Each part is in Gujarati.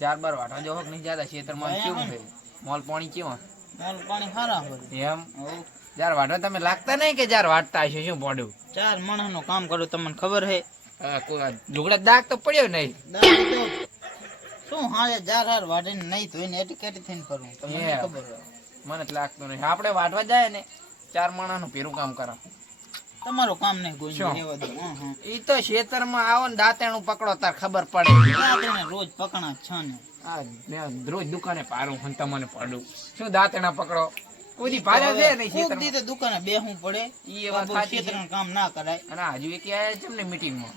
ચાર બાર વાટવા જો હક નહીં જાતા ખેતરમાં કેવું છે મોલ પાણી કેવા મોલ પાણી સારા હોય એમ ચાર વાટવા તમે લાગતા નહીં કે ચાર વાટતા હશે શું પડ્યું 4 માણસનું કામ કરું તમને ખબર હે લુગડા દાગ તો પડ્યો નહીં શું હાલે 4 વાટીને નહીં ધોઈને એટીકેટી થઈને કરું તમને ખબર હોય મને જ લાગતું નહીં આપણે વાટવા જાય ને 4 માણસનું પેરું કામ કરો તમારું કામ નહીં કોઈ રહેવા દો ઈ તો ખેતરમાં આવો ને દાંતેણું પકડો તાર ખબર પડે દાંતેણે રોજ પકડા છ ને આ મેં રોજ દુકાને પારું હું તમને પડું શું દાંતેણા પકડો કોઈ ભારે છે નહીં ખેતરમાં દી તો દુકાને બેહવું પડે ઈ વાત સાચી ખેતરનું કામ ના કરાય અને હજુ એક આયા છે ને મીટિંગમાં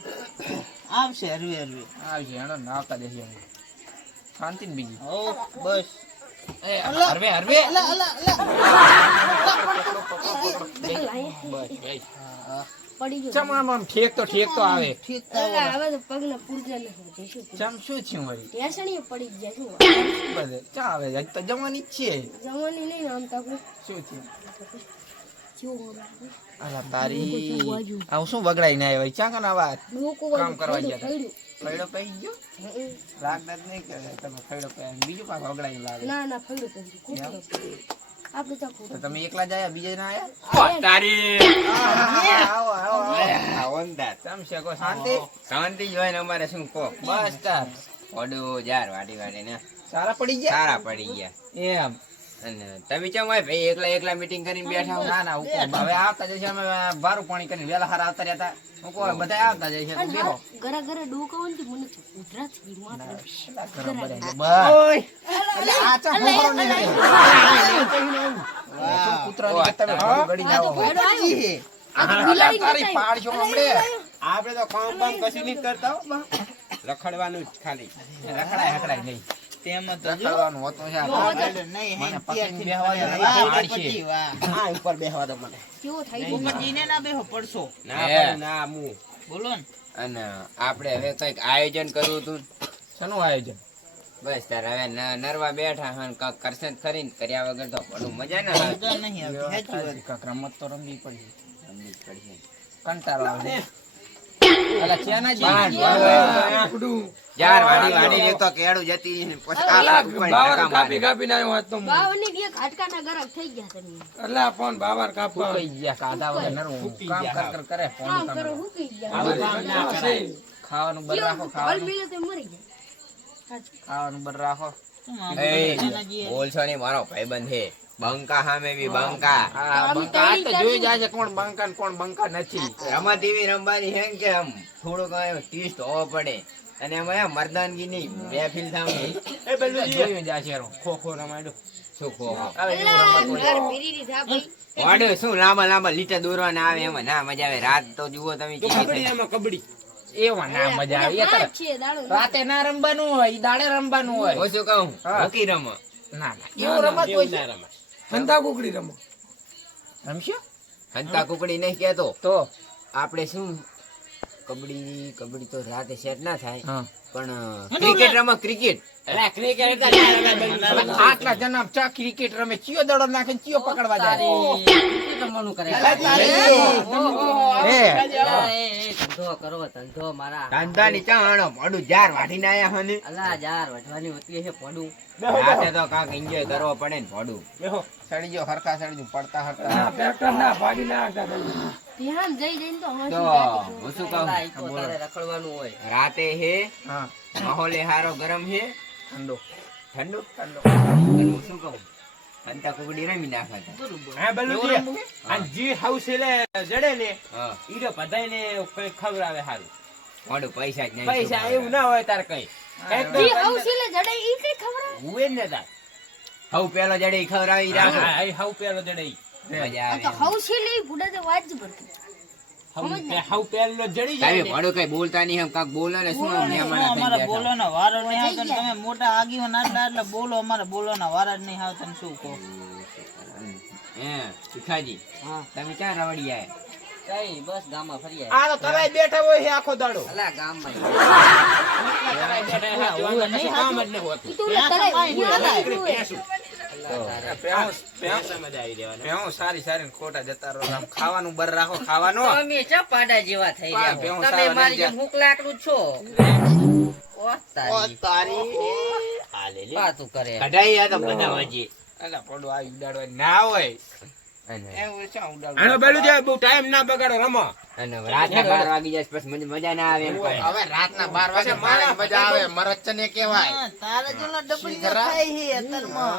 આવશે હરવે હરવે આવશે હેડો ને આવતા જશે શાંતિ ને બીજી ઓ બસ એ હરવે હરવે બસ પડી ગયો ચમ આમ ઠેક તો આવે ઠીક હવે તો પગના પૂરજા નથી શું ચમ શું થયું વળી ટેસણીએ પડી ગયા શું બધે ચા આવે આજ તો જવાની જ છે જવાની નહીં ને આમ તો આપણે શું થયું જેવું અલા તારી આવું શું બગડાઈને આવ્યા ચા કન આવા લોકો કામ કરવા ગયા પડ્યું ફૈડો પઈ ગયો લાગતા જ નહીં કે તમે ફૈડો પઈ બીજું પાછું બગડાઈ લાગે ના ના ફળ્યું પડ્યું કોકડો આપણે તો તો તમે એકલા જ આયા બીજા ના આયા તારી આવો આવો આવો તમ છે કો શાંતિ શાંતિ જોઈને અમારે શું કહો બસ તાર ઓડું જાર વાટી ને સારા પડી ગયા સારા પડી ગયા એમ અને તમે ચમ હોય ભાઈ એકલા મીટિંગ કરીને બેઠા હો ના ના હું હવે આવતા જશે અમે બારું પાણી કરીને વેલા હારા આવતા રહ્યા હું કહું બધા આવતા જશે તું બેહો ઘરે ઘરે ડોકાવું ને મને તો ઉધરા થઈ માત્ર બસ એટલે આ ચા હોરો નહીં શું કૂતરાની કે તમે ગડી જાઓ તારી પાડશો હમણે આપણે તો કામ બામ કશું નહીં કરતા હો રખડવાનું જ ખાલી હકડાય નહીં તેમ તો રખડવાનું હોતું છે નહીં મને હે પકડીને બેહવા દે નહીં પાડશે આ ઉપર બેહવા દો મને કેવો થાય ઉપર જીને ના બેહો પડશો ના પણ ના મુ બોલો ને અને આપણે હવે કઈક આયોજન કરવું હતું શેનું આયોજન બસ તાર હવે નરવા બેઠા હન કઈક કરશે કરીને કર્યા વગર તો પડું મજા ના આવે મજા નહીં આવતી સાચી વાત કાંઈક રમત તો રમવી પડશે સમજી જ પડશે કંટાળો આવે અલા ચેના જાર વાડી ને તો કેડું જતી ને પછી આ લાગ ઉપર ધક્કા મારે બાવની એક હાડકાના ગરક થઈ ગયા તમે ફૂકાઈ ગયા કાદા વગર નરવું કામ કર કરે ફોન કામ કરો હુકી ગયા ખાવાનું બર રાખો હલ ખાવાનું મિલે તે મરી ગયા ખાવાનું બર રાખો એ બોલશો નહીં મારો ભાઈબંધ છે બંકા સામે બી બંકા આ બંકા આ તો જોઈ જાય છે કોણ બંકા ને કોણ બંકા નથી રમત એવી રમવાની છે કે આમ થોડુંક ટેસ્ટ હોવો પડે અને એમાં મર્દાનગી ની મહેફિલ થવાની જોઈ જાય છે ખો ખો રમાડો શું ખો આવે એવું રમત હોય ઘર ફેરી દીધા ભાઈ વાડો શું લાંબા લાંબા લીટા દોરવાના આવે એમાં ના મજા આવે રાત તો જુઓ તમે એમાં ના મજા આવે એ તરફ છે દાડો રાતે ના રમવાનું હોય ઈ દાડે રમવાનું હોય હું શું કહું હા. હોકી રમો ના ના એવું રમત હોય છે રમશો હંતા કુકડી નહીં કેતો તો આપણે શું કબડ્ડી કબડ્ડી તો રાતે સેટ ના થાય હા પણ ક્રિકેટ રમો ક્રિકેટ આટલા જણા ચા ક્રિકેટ રમે ચિયો દડો નાખે ને ચિયો પકડવા જાય ધંધો કરવો ધંધો મારા ધંધા ની ચાણો પડું જાર વાઢીને આયા હને અલા જાર વઢવાની હોતી છે પડું રાતે તો કાંક એન્જોય કરવો પડે ને પડું સડી ગયો હરખા સડી ગયો પડતા હરતા ધ્યાન જઈ જઈને તો તો હસી હું શું અલા, ઈ કહું તો તારે રખડવાનું હોય રાતે હે હા માહોલે હારો ગરમ હે ઠંડો ઠંડુ અને હું શું કહું હંતા કુકડી રમી નાખા મોડું પૈસા જ નહીં ના હોય તાર કઈ જી હૌસીલે જડે ઈ કઈ ખબર હુએ ને તાર હવ પેલો જડે ખવરાવી રાખો હાઉ પેલો જડઈ મજા આ તો આવે હૌસીલે બુડા તો વાજ ભરતી હાઉ પેલો જડી તમે મોડું કઈ બોલતા નહીં એમ કાક બોલો ને શું મહેમાન અમારા બોલો ના વારો નહીં આવતો ને તમે મોટા આગીવાન આટલા એટલે બોલો અમારા બોલો ના વારા જ નહીં આવતા ને શું કહો હે સુખાજી હા તમે ક્યાં રવડી આયા કઈ બસ ગામમાં ફરી આ તો તમે બેઠા હોય છે આખો દાડો અલા ગામમાં તું તલાય મજા આવી જવાની. ભેહું સારી સારી ને ખોટા જતા રહો. આમ ખાવાનું બર રાખો, ખાવાનું. તમે ચપાડા જેવા થઈ પા, રહ્યા ભેહું તમે સારા મારી નહીં જેમ હુકલાકડું છો ઓ તારી આ લે લે. પાતું કરે કઢાઈ આ તો બનાવજી. અલા પડો આ ઉડાડવા ના હોય. અને એવું છે ઉડાડવા. આનો બેલું જાય બહુ ટાઈમ ના બગાડો રમો. અને રાતના 12 વાગી જાય પછી મજા ના આવે એમ કહે. હવે રાતના 12 વાગે મારે મજા આવે. મરચને કહેવાય. તારે જોલા ડબલ થાય હે અત્યારમાં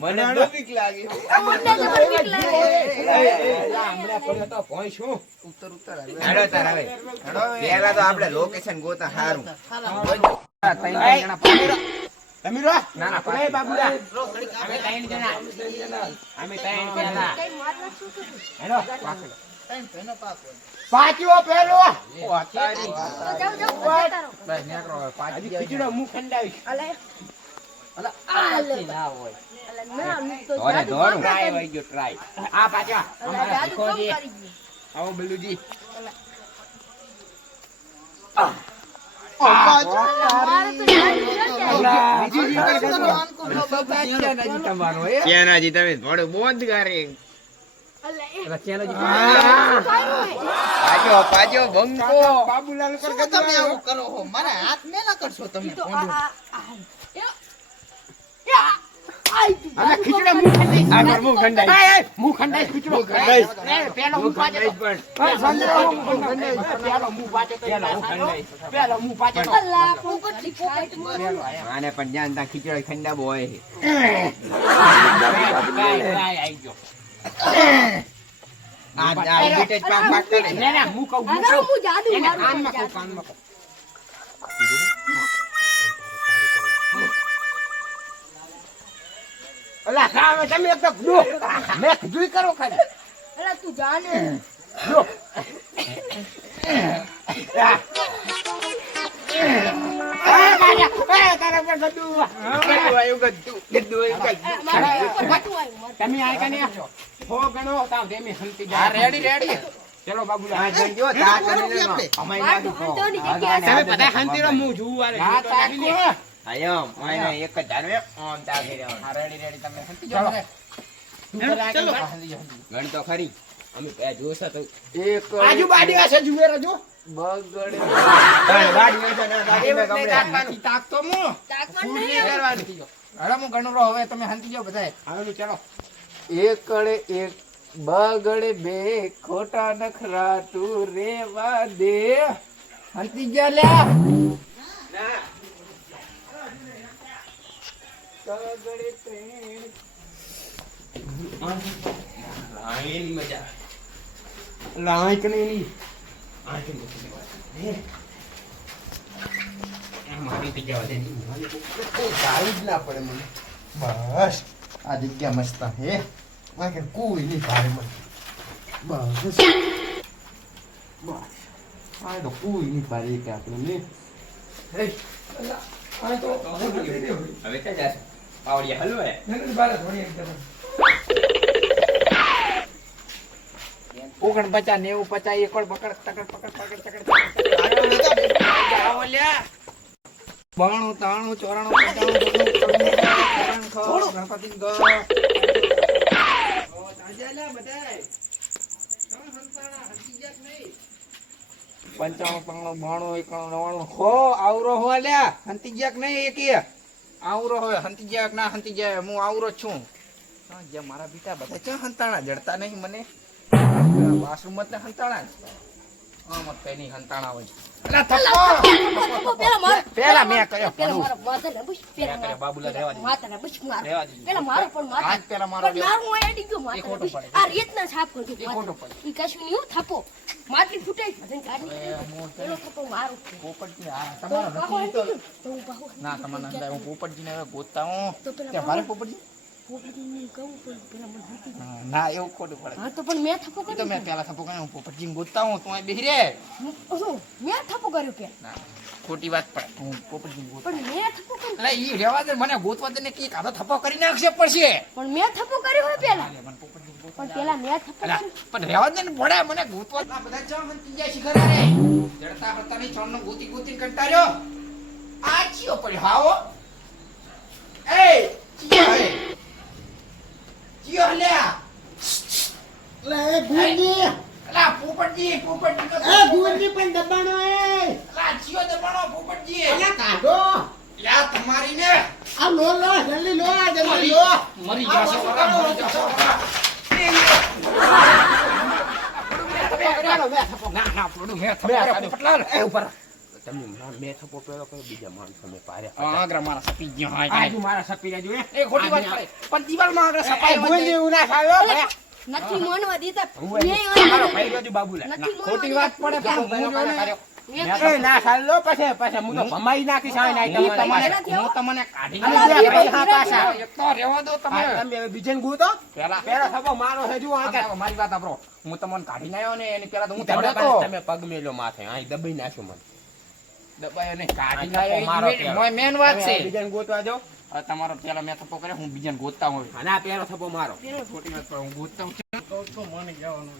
મને તો બીક લાગે. હમણાં પડ્યો તો ભોંય શું? ઉત્તર ઉત્તર હેડો તાર હવે. પહેલા તો આપણે લોકેશન ગોતા હારું. તમે રો ના ના એ બાબુડા અમે ત્રણ જણા હેલો પાછો પેલો હજી ખીચડો મુખ ખંડાવીશ ના હોય ધોરે ધોરું. ટ્રાય વઈ ગયો ટ્રાય આ પાછા આવો બલ્લુજી ચેનાજી તમે થોડું બોંધ કરે. પાછો પાછો બંકો. બાબુલાલ પર તમે આવું કરો છો મારા હાથ મેલા કરશો તમે હવે ખીચડો મુખ ખંડાઈશ આ મુખ ખંડાઈશ મુખ ખંડાઈશ ખીચડો ખંડાઈશ પેલો મુખ પાછો પેલો મુખ પાછો પેલો મુખ પાછો આને પણ જ્યાં ત્યાં ખીચડો ખંડાબો હોય. આઈ ગયો આ બીટે જ પાક પાક કરે. ના ના મુખ કહું મુખ એને કાનમાં કહું કાનમાં કહું અલા સામે તમે એક તો દો મેં કીધું કરો ખાલી તું જાને તારા પર ગડું તમે આ કને હો ગણો તાવ દેમી હંતી જા રેડી રેડી. ચલો બાબુલા આ જણ જો તા કરીને અમાઈ લાગુ કહો તો ની તમે જગ્યા બધા હંતીરો મું જોવારે હા તાકી આયમ આને એક જ ધારવે ઓમ તા કરે. હા રેડી રેડી તમે હંતી ચલો. જાઓ ને. ચલો ગણ તો ખરી. અમે બે જોસા તો એક આજુ બાડી આસે જુએ રજો બગડે બાડી હોય તો ના દાદી મે ગમડે. તાક તો મુ તાકવાનું ફૂલ નહીં. કરવાની. હાલો હું ગણું રહો. હવે તમે હંતી જાઓ બધાય. હાલો ચલો એકડે એક બગડે બે ખોટા નખરા તું રેવા દે. હંતી જા લે. બગડે ત્રણ લાઈન મજા લાઈક નહીં આ કે મારી પી જવા દે સારું જ ના પડે મને. બસ આ જગ્યા મસ્ત હે. વાંકે કોઈ નહીં ભારે મને. બસ આ તો કોઈ નહીં ભારે કે આપણે ને. આ તો હવે ક્યાં જાશે? પાવડિયા હલવે. ઓગણ 50 90 50 એકડ પકડ તકડ પકડ પકડ તકડ બાણું 93 હો આવરો હો લ્યા હંતી જ્યાક નહીં એકી આવરો હોય હંતી જ્યાક ના હંતી જાય હું આવરો જ છું. જે મારા બેટા બધા ચા હંતાણા જડતા નહીં મને. વાસુ મત ને હંતાણા મત કઈ નહીં હંતાણા હોય. અલા થપ્પો પેલા મેં કર્યો પેલા ભલું. મારો માથે ને બસ પેલા મેં કર્યો બાબુલા રહેવા દે. માથે ને બસ માર રહેવા દેજો. પેલા મારો પણ માથે આજ પેલા મારો પણ મારું હું એડી ગયો એ માથે ખોટું બસ. પડે. આ રીતના છાપ કરજો એ ખોટું પડે. ઈ કશું નહીં થપો માટલી ફૂટાઈ ભજન કાઢી પેલો થપો મારું પોપટજી હા તમારો નથી તો તો હું પાહો ના તમારા અંદર હું પોપટજીને હવે ગોતતા હું તો પેલા ત્યાં મારે પોપટજી પોપટજીને કહું પણ પેલા મને હાથી હા, ના એવું ખોટું પડે. હા તો પણ મેં થપો એ તો કર્યો મેં પેલા થપ્પો કર્યો હું પોપટજીને ગોતતા હું તું અહીં બેહી રે. મેં થપો કર્યો કે ના ખોટી વાત પડે હું પોપટજીને ગોતતા. પણ મેં થપો કર્યો અલા ઈ રહેવા દે મને ગોતવા દે ને કે કાઢો થપ્પો કરી નાખશે પડશે. પણ મેં થપો કર્યો હોય પેલા મને પોપટજીને ગોતવા પણ પેલા મેં થપો અલા, કર્યો પણ રહેવા દે ને ભોળા મને ગોતવા આ બધા ચા હંતી જાય શિખર રે જડતા હતા નહીં ચણનો ગોતી ગોતી કંટાળ્યો આ ચિયો પડ્યો હાવો એ એ ચિયો હે ચિયો લ્યા લે એ ગુંજી અલા પોપટજી એ ગુંજી પણ દબાણો એ અલા ચિયો દબાણો પોપટજી અલા કાઢો યા તમારી ને આ લો લો જલ્દી લો આ જલ્દી લો મરી જાશો મરી જાશો ના પડું મે થપ્પો પટલાલ એ ઉપર તમે મે થપ્પો પેલો કોઈ બીજા માણસો મે પારે આગરા મારા સપી ગયો હા આજુ મારા સપી રહેજો એ ખોટી વાત કરે પણ દીવાલમાં આગળ સપાઈ ગુંજી ઉના ખાયો નથી મોનવા દેતા મારો ભાઈ બાજુ બાબુલા નથી ખોટી વાત પડે પણ હું કર્યો એ ના સાલો પછી હું તો ભમાઈ નાખી સાય નાઈ હું તમને કાઢી ભાઈ હા પાછા તો રહેવા દો તમે તમે હવે બીજન ગુ તો પેલા પેલો થપ્પો મારો છે જો આ મારી વાત આપરો હું તમને કાઢી નાયો ને એની પેલા તો હું તમે ધડ્યો તો તમે પગ મેલો માથે આઈ દબાઈ નાખ્યો મને દબાયો ને કાઢી આ થપ્પો મારો નાયો મોય મેન વાત છે બીજન ગોતવા જો હવે તમારો પેલા મેં થપ્પો કર્યો હું બીજાને ગોતતા હોઉં અને આ પેલો થપ્પો મારો ખોટી વાત પર હું ગોતતા હું તો છો મને જવાનું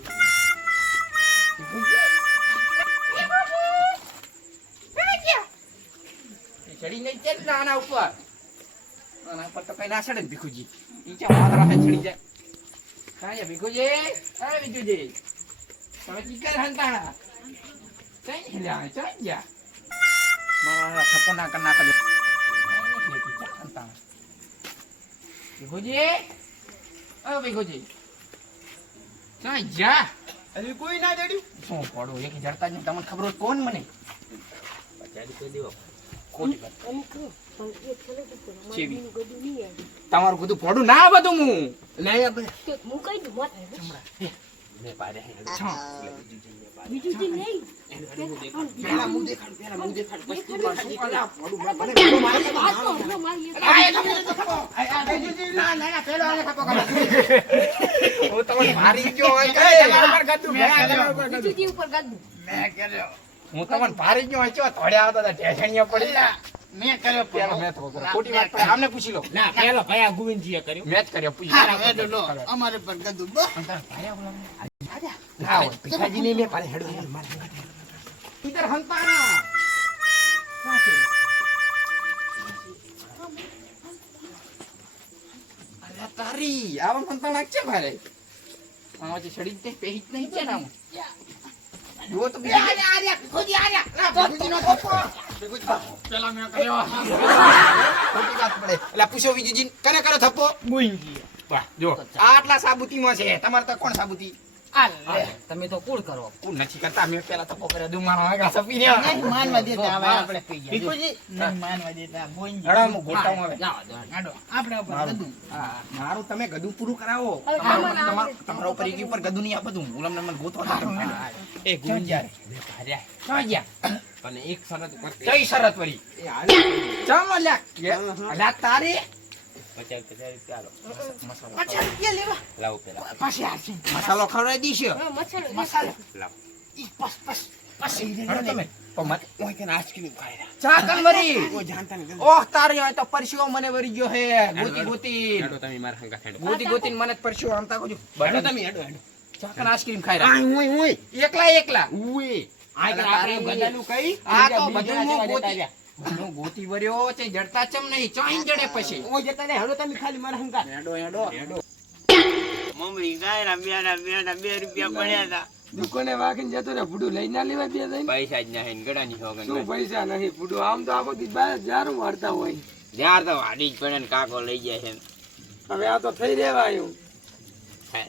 ચડી નહીં ચડ ના આના ઉપર આના ઉપર તો કઈ ના ચડે ને ભીખુજી નીચે મારા હાથે ચડી જાય કાંઈ ભીખુજી અરે ભીખુજી તમે ચીકર હંતાણા કઈ હિલ્યા ચડી ગયા મારા થપ્પો ના કર નાખજો હંતાણા ભીખુજી ઓ ભીખુજી કઈ જા હજી કોઈ ના જડ્યું શું પડો એક જડતા જ નહીં. તમને ખબર હોય કોણ મને પચાડી કોઈ દેવો ખોટી વાત ચેવી તમારું બધું પડું ના બધું હું નહીં આપણે હું કઈ દઉં મત મે પાડે બીજું થી નહીં પેલા મું દેખાડ પછી તું પાછું અલા, પડું ના બને. હું તમને ભારી ગયો હોય બીજું ઉપર ગદ્દુ હું તમને ભારી ગયો હોય ચો ધોડ્યા હતા ઢેસણીયા પડી મેં કર્યો પેલો મેં તો કર્યો. ખોટી વાત પર આમને પૂછી લો ના પેલો ભાઈ આ ગોવિંદજીએ કર્યું મેં જ કર્યો પૂછી લો. હેડો લો અમારે પર ગદુ બો ના હોય. ભીખાજી ને મે પાડે હેડો મારે ઈધર હંતાણા ક્યાં છે? અરે તારી આવા હંતાણા છે મારે આમાંથી સડી જ નહીં પહેરી જ નહીં છે ને આમ જો તો બીજી પેલા મેં કર્યો ખોટી વાત પડે એટલે પૂછો વિજયજી કરે કરે થપ્પો વાહ જો આટલા સાબુતીમાં છે તમારે તો કોણ સાબુતી તમે તો કુળ કરો કોણ નથી કરતા મેં પેલા થપ્પો કર્યો દઉં મારો આગળ સપી રહ્યા નહીં માનવા દેતા હવે આપણે કહી ગયા ભીખુજી નહીં માનવા દેતા બોઈંજી હળો હું ગોટાવું હવે જાઓ જાઓ હેડો આપણે ઉપર ગદુ હા, મારું તમે ગધું પૂરું કરાવો હવે કામમાં ના આવે. તમારા ઉપર એક ઉપર ગધું નહીં આપે તું ગુલામ મને ગોતવા એ ગુંજાર ક્યાં ગયા અને એક શરત ઉપર કઈ શરત વળી એ હાલ ચાલ લ્યા અલ્યા તારી 50 રૂપિયા મસાલો રૂપિયા લેવા લાવો પેલા પાછી આવશે મસાલો ખવડાવી દીશો મસાલો લાવો હળો તમે પણ મત ઓય કે આઈસ્ક્રીમ ખાઈ રહ્યા ચા કન વરી કોઈ જાણતા નહીં ઓહ તારી હોય તો પરસ્યો મને વરી ગયો હે ગોતી ગોતી હેડો તમે મારા હંગા હેડો ગોતી ગોતી મને જ પરસ્યો આમતા કોજો હેડો તમે હેડો હેડો ચા કન આઈસ્ક્રીમ ખાઈ રહ્યા ઓય ઓય એકલા એકલા ઓય આ કે અલા, આપણે તારી- ગદાનું કઈ આ તો બધું હું ગોતી હું ગોતી વર્યો તે જડતા ચમ નહીં ચોઈન જડે પછી ઓય જતા ને હેડો તમે ખાલી મારા હંગા હેડો હેડો મમ્મી ગાયના 2 રૂપિયા પડ્યા હતા દુકાને વાગીને જતો રે ફૂડું લઈ ના લેવા બે જઈને પૈસા જ નહીં ગડાની હોગન શું પૈસા નહીં ફૂડું આમ તો આખો દી બાર જારું મારતા હોય જ્યાર તો વાડી જ પડે ને કાકો લઈ જાય છે હવે આ તો થઈ રેવાયું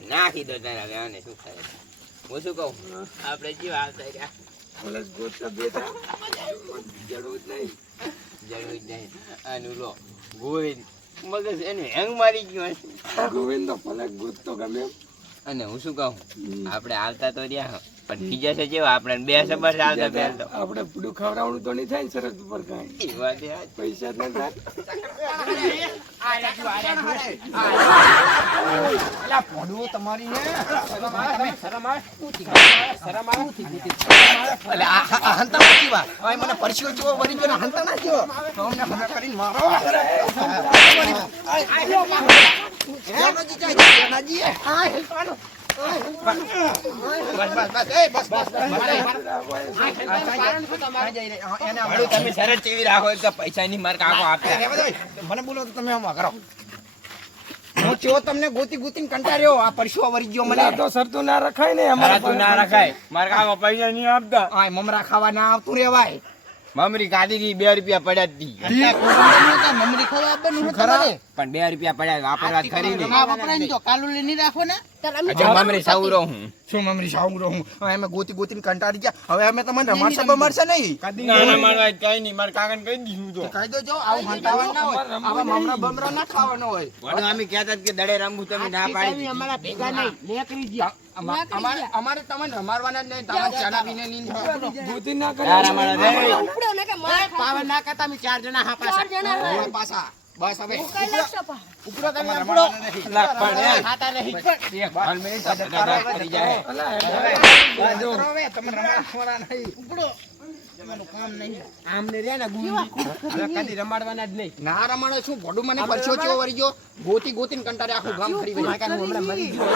નાખી દો તારા લેવાને શું થાય હું શું કહું આપણે જીવ આવતા રહ્યા કોલેજ ગોતતા બેઠા જરૂર જ નહીં જરૂર જ નહીં આનું લો ગોવિંદ મગજ એનું હેંગ મારી ગયો હશે ગોવિંદ તો ફલક ગોતતો ગમે એમ. અને હું શું કહું આપણે આવતા તો રહ્યા પણ બીજા છે જેવા આપણે બે સમજ આવતા પહેલ તો આપણે ફૂડું ખવડાવવાનું તો નહીં થાય ને શરત ઉપર કાંઈ એ વાત એ પૈસા જ ના થાય અલા પોડું તમારી ને શરમ આવે અલા આ હંતા નથી વાત હવે મને પરસ્યો જેવો વરી ગયો ને હંતા ના જેવો તો અમને ખબર કરીને મારો જાનોજી જાય જાનોજી ભાડું તમે શરત ચેવી રાખો એક તો પૈસાની માર કાકો આપતા. મને બોલો તો તમે આમ કરો. હું ચો તમને ગોતી ગોતીને કંટાળ્યો. આ પરસો વરી ગયો મને. તો સરતું ના રખાય ને અમારા શરતું ના રખાય. માર કાકો પૈસા નહીં આપતા. આ મમરા ખાવા ના આવતું રેવાય. મમરી ગાડી ગઈ 2 રૂપિયા પડ્યા જ દી. મમરી ખાવા આપવાનું હતું ખરા? તમારે. પણ 2 રૂપિયા પડ્યા વાપરવા ખરી ને. ના વપરાય ને તો કાલુલી નહીં રાખો ને. તાર અમે હજુ મમરી સાવરો હું. શું મમરી સાવરો હું? હવે અમે ગોતી ગોતીને કંટાળી ગયા. હવે અમે તમને રમાડશે બમાડશે નહીં. ના ના મારવા કઈ નહીં. મારા કાકાને કહી દીધું તો. કહી દો જો આવું હંતાવાનું ના હોય. આવા મમરા બમરા ના ખાવાનો હોય. વડો અમે કહેતા જ કે દડે રમવું તમે ના પાડી દીધી. અમારા ભેગા નહીં નીકળી ગયા. અમારે તમને રમાડવાના જ નહીં. તમારે ચાના પીને નહીં થવા. ગોતી ના કરે યાર અમારા રે. ઉપડો ને કે માર ખાવા. પાવર ના કરતા અમે 4 જણા હા પાછા. 4 જણા હવે હોય. પાછા બસ હવે કઈ લાગશે પા. ઉપડો તમે તમારે ઉપડો. રમાડવાના નહીં. લાખ પણ એ. ખાતા નહીં. એક હાલ મિનિટ બધા કરી જાય. હવે તમે રમાડવાના નહીં. ઉપડો. તમારું કામ નહીં. આમને રે ને ગુંડી. કદી રમાડવાના જ નહીં. ના રમાડે શું ભોડું મને પરસો ચેવો વળી ગયો. ગોતી ગોતીને કંટાળે આખું ગામ ફરી વળી. હમણાં મરી ગયો.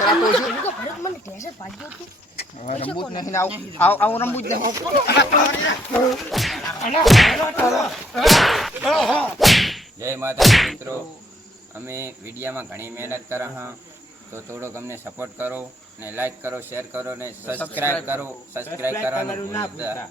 કરાતો છે. હું તો ભરત મને ઢેસે ભાગ્યો હતો. હવે રમવું જ નહીં ને આવું રમવું જ નહીં. જય માતાજી મિત્રો. અમે વિડીયામાં ઘણી મહેનત કરે હા તો થોડોક અમને સપોર્ટ કરો ને લાઈક કરો શેર કરો ને સબસ્ક્રાઇબ કરો. સબસ્ક્રાઇબ કરવાનું ભૂલતા